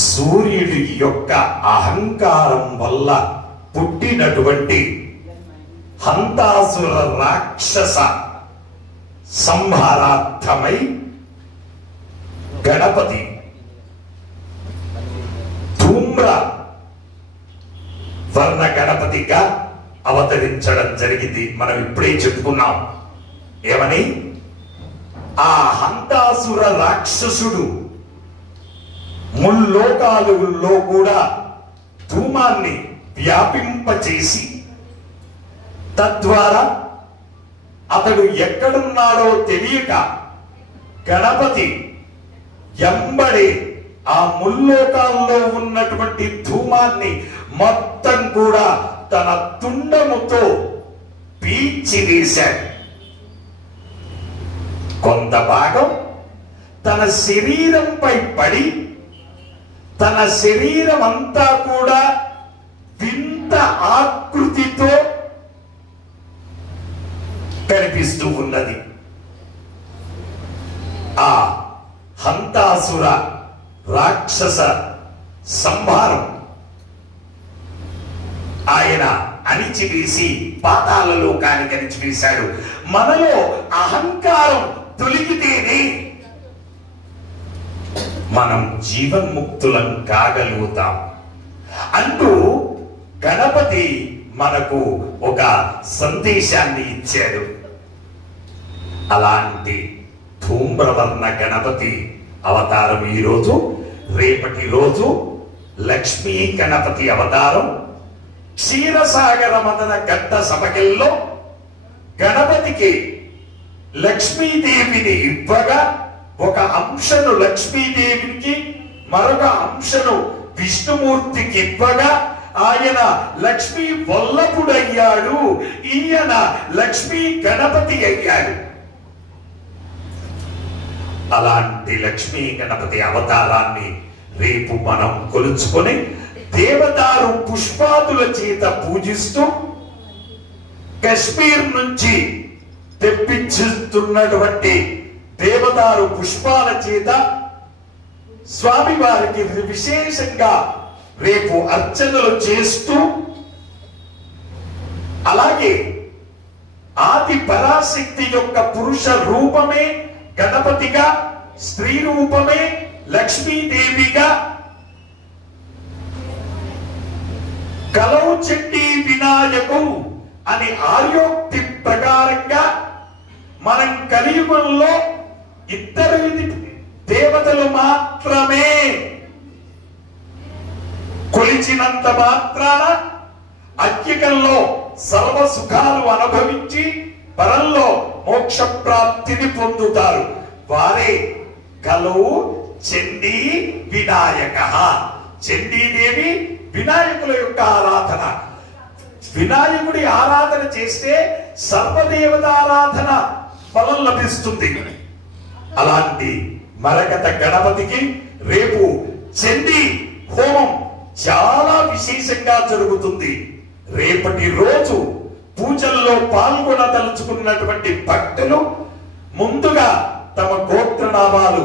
సూర్యుడి యొక్క అహంకారం వల్ల పుట్టినటువంటి హంతాసుర రాక్షస సంహారార్థమై గణపతి ధూమ్ర వర్ణ గణపతిగా అవతరించడం జరిగింది. మనం ఇప్పుడే చెప్పుకున్నాం. ఏమని? ఆ హంతాసుర రాక్షసుడు ముల్లోకాలలో కూడా ధూమాన్ని వ్యాపింపచేసి తద్వారా అతడు ఎక్కడున్నాడో తెలియక గణపతి ఎంబడి ఆ ముల్లోకాల్లో ఉన్నటువంటి ధూమాన్ని మొత్తం కూడా తన తుండముతో పీల్చివేశాడు. కొంత భాగం తన శరీరంపై పడి తన శరీరం అంతా కూడా వింత ఆకృతితో కనిపిస్తూ ఉన్నది. ఆ హంతాసుర రాక్షస సంహారం ఆయన అణిచివేసి పాతాళ లోకానికి అణిచివేశాడు. మనలో అహంకారం తొలగితేనే మనం జీవన్ముక్తులం కాగలుగుతాం అంటూ గణపతి మనకు ఒక సందేశాన్ని ఇచ్చాడు. అలాంటి ధూమ్రవర్ణ గణపతి అవతారం ఈరోజు, రేపటి రోజు లక్ష్మీ గణపతి అవతారం. క్షీరసాగర మదన గడ్డ సభకెల్లో గణపతికి లక్ష్మీదేవిని ఇవ్వగా ఒక అంశను లక్ష్మీదేవికి, మరొక అంశను విష్ణుమూర్తికి ఇవ్వగా ఆయన లక్ష్మీ వల్లభుడయ్యాడు, ఈయన లక్ష్మీ గణపతి అయ్యాడు. అలాంటి లక్ష్మీ గణపతి అవతారాన్ని రేపు మనం కొలుచుకొని దేవదారు పుష్పాదుల చేత పూజిస్తూ కశ్మీర్ నుంచి తెప్పించుతున్నటువంటి దేవదారు పుష్పాల చేత స్వామివారికి విశేషంగా రేపు అర్చనలు చేస్తూ, అలాగే ఆది పరాశక్తి యొక్క పురుష రూపమే గణపతిగా, స్త్రీ రూపమే లక్ష్మీదేవిగా, కలౌ చెట్టి వినాయకు అని ఆర్యోక్తి ప్రకారంగా మనం కలియుగంలో ఇద్దరు దేవతలు మాత్రమే కొలిచినంత మాత్రాన అత్యకంలో సర్వ సుఖాలు అనుభవించి పరంలో మోక్ష ప్రాప్తిని పొందుతారు. వారే కలవు చండీ వినాయక. చండీదేవి వినాయకుల యొక్క ఆరాధన. వినాయకుడి ఆరాధన చేస్తే సర్వదేవతారాధన ఫలం లభిస్తుంది. అలాంటి మరకత గణపతికి రేపు చండీ హోమం చాలా విశేషంగా జరుగుతుంది. రేపటి రోజు పూజల్లో పాల్గొనదలుచుకున్నటువంటి భక్తులు ముందుగా తమ గోత్రనామాలు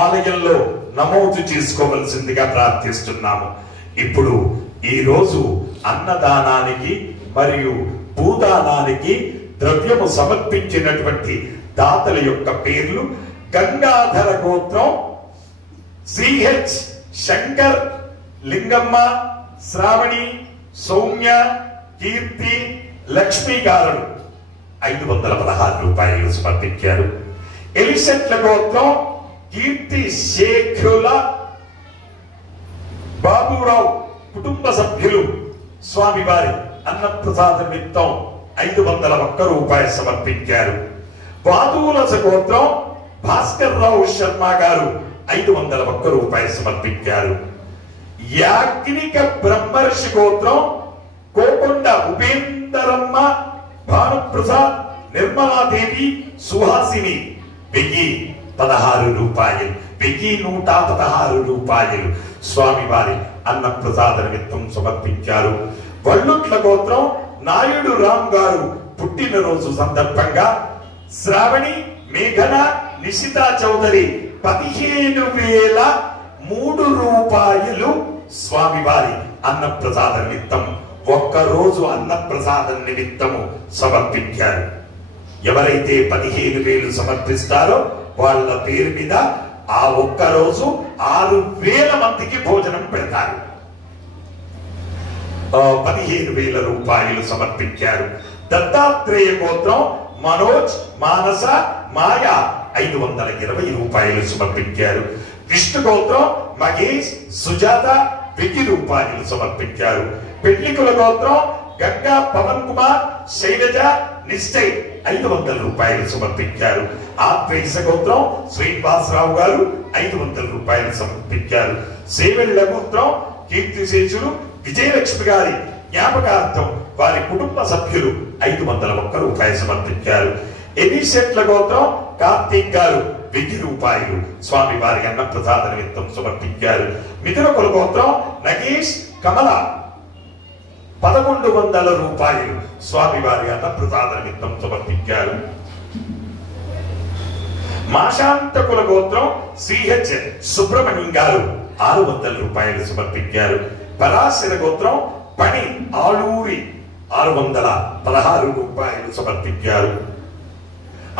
ఆలయంలో నమోదు చేసుకోవలసిందిగా ప్రార్థిస్తున్నాము. ఇప్పుడు ఈ రోజు అన్నదానానికి మరియు భూదానానికి ద్రవ్యము సమర్పించినటువంటి దాతల యొక్క పేర్లు: గంగాధర గోత్రం సిహెచ్ శంకర్, లింగమ్మ, శ్రావణి, సౌమ్య, కీర్తి, లక్ష్మీ గారు 516 రూపాయలు సమర్పించారు. ఎలిసెట్ల గోత్రం కీర్తి శేఖుల బాబురావు కుటుంబ సభ్యులు స్వామివారి అన్నప్రసాద నిమిత్తం 501 రూపాయలు సమర్పించారు. వాదూలస గోత్రం భాస్కర్ రావు శర్మ గారు 501 రూపాయలు సమర్పించారు. యాజ్ఞిక బ్రహ్మర్షి గోత్రం కోకొండ ఉపేందరమ్మ, భానుప్రసాద్, నిర్మలాదేవి, సుహాసిని 1016 రూపాయలు, 1116 రూపాయలు స్వామివారి అన్నప్రసాద నిమిత్తం సమర్పించారు. వల్లుట్ల గోత్రం నాయుడు రామ్ గారు పుట్టినరోజు సందర్భంగా శ్రావణి, మేఘన, నిశితా చౌదరి 15,003 రూపాయలు స్వామివారి అన్నప్రసాద నిమిత్తం ఒక్కరోజు అన్నప్రసాదం నిమిత్తము సమర్పించారు. ఎవరైతే 15,000 సమర్పిస్తారో వాళ్ళ పేరు మీద ఆ ఒక్కరోజు 6,000 మందికి భోజనం పెడతారు. 15,000 రూపాయలు సమర్పించారు. దత్తాత్రేయ గోత్రం మనోజ్, మానస, మాయ 520 రూపాయలు సమర్పించారు. విష్ణు గోత్రం మహేష్, సుజాత 1000 రూపాయలు సమర్పించారు. పెళ్లికుల గోత్రం గంగా, పవన్ కుమార్, శైలజ, నిశ్చయ్ 500 రూపాయలు సమర్పించారు. ఆత్రేయ గోత్రం శ్రీనివాసరావు గారు 500 రూపాయలు సమర్పించారు. సేవెళ్ల గోత్రం కీర్తిశేషులు విజయలక్ష్మి గారి జ్ఞాపకార్థం వారి కుటుంబ సభ్యులు 501 రూపాయలు సమర్పించారు. ఎనిషెట్ల గోత్రం కార్తీక్ గారు 1000 రూపాయలు స్వామి వారి అన్నప్రసాద నిమిత్తం సమర్పించారు. మిథునకుల గోత్రం నగేష్, కమల 1100 రూపాయలు స్వామి వారి అన్నప్రసాద నిమిత్తం సమర్పించారు. మాశాంతకుల గోత్రం సిహెచ్ సుబ్రహ్మణ్యం గారు 600 రూపాయలు సమర్పించారు. పరాశర గోత్రం పని ఆలూరి 616 రూపాయలు సమర్పించారు.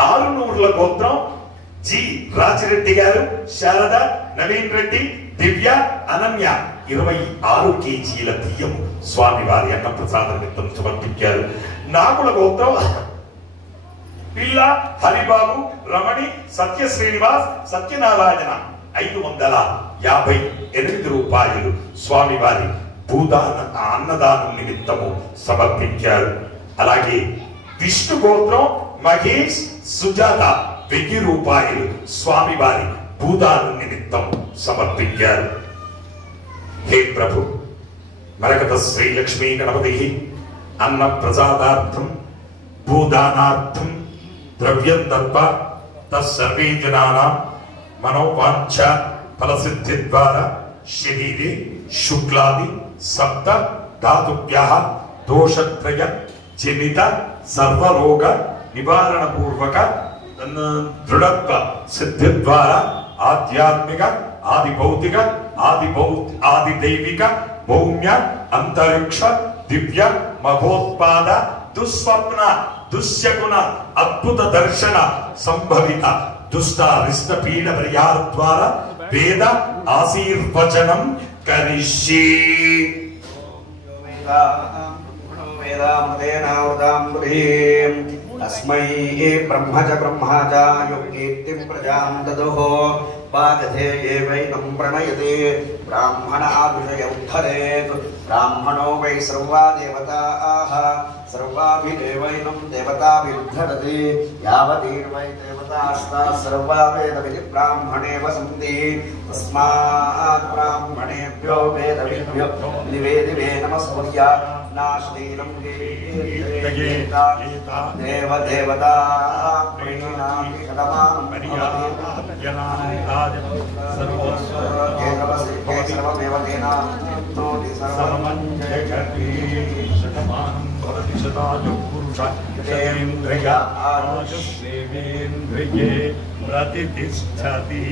ఆరునూర్ల గోత్రం జి రాజిరెడ్డి గారు, శారద, నవీన్ రెడ్డి, దివ్య, అనన్య 26 కేజీల బియ్యం స్వామి వారి అన్నప్రసాద నిమిత్తం సమర్పించారు. నాగుల గోత్రం పిల్ల, హరిబాబు, రమణి, సత్య శ్రీనివాస్, సత్యనారాయణ 558 రూపాయలు స్వామి వారి భూదాన అన్నదానం నిమిత్తము సమర్పించారు. అలాగే విష్ణు గోత్రం మహేష్, సుజాత 1000 రూపాయలు స్వామి వారి భూదానం నిమిత్తం సమర్పించారు. హే ప్రభు, మరకత శ్రీలక్ష్మీ గణపతి అన్న ప్రసాదార్థం భూదానార్థం ద్రవ్యం దత్వా తస్సర్వే జనానాం మనోవాంఛ ఫలసిద్ధి ద్వారా శరీరే శుక్లాది సప్త ధాతుభ్యః దోషత్రయ జనిత సర్వరోగ నివారణ పూర్వక దృఢత్వ సిద్ధి ద్వారా ఆధ్యాత్మిక, ఆది భౌతిక, ఆది దైవిక, భౌమ్య, అంతరిక్ష, దివ్య, మహోత్పాద, దుస్వప్న, దుశ్శకున, అద్భుత దర్శన సంభవిత దుష్టారిష్ట పీడ పరిహార ద్వారా వేద ఆశీర్వచనం కరిష్యే. తస్మై బ్రహ్మ చ యోగీర్తిం ప్రజాం దదుః వాగధేయేవైనం ప్రణయతే బ్రాహ్మణ ఆదుషయౌద్ధరేత్ బ్రాహ్మణో వై సర్వా దేవతాః సర్వాభిదేవైనం దేవతాభిర్ధరతి యావతీర్వై దేవతాస్తాః సర్వా వేదవిధి బ్రాహ్మణే వసంతి తస్మాత్ బ్రాహ్మణేభ్యో వేదవిభ్యో దివే నమస్కృత్య నాశ్రీరం దేవ దేవతా ప్రీణామి శతమానం ప్రతిష్టతి.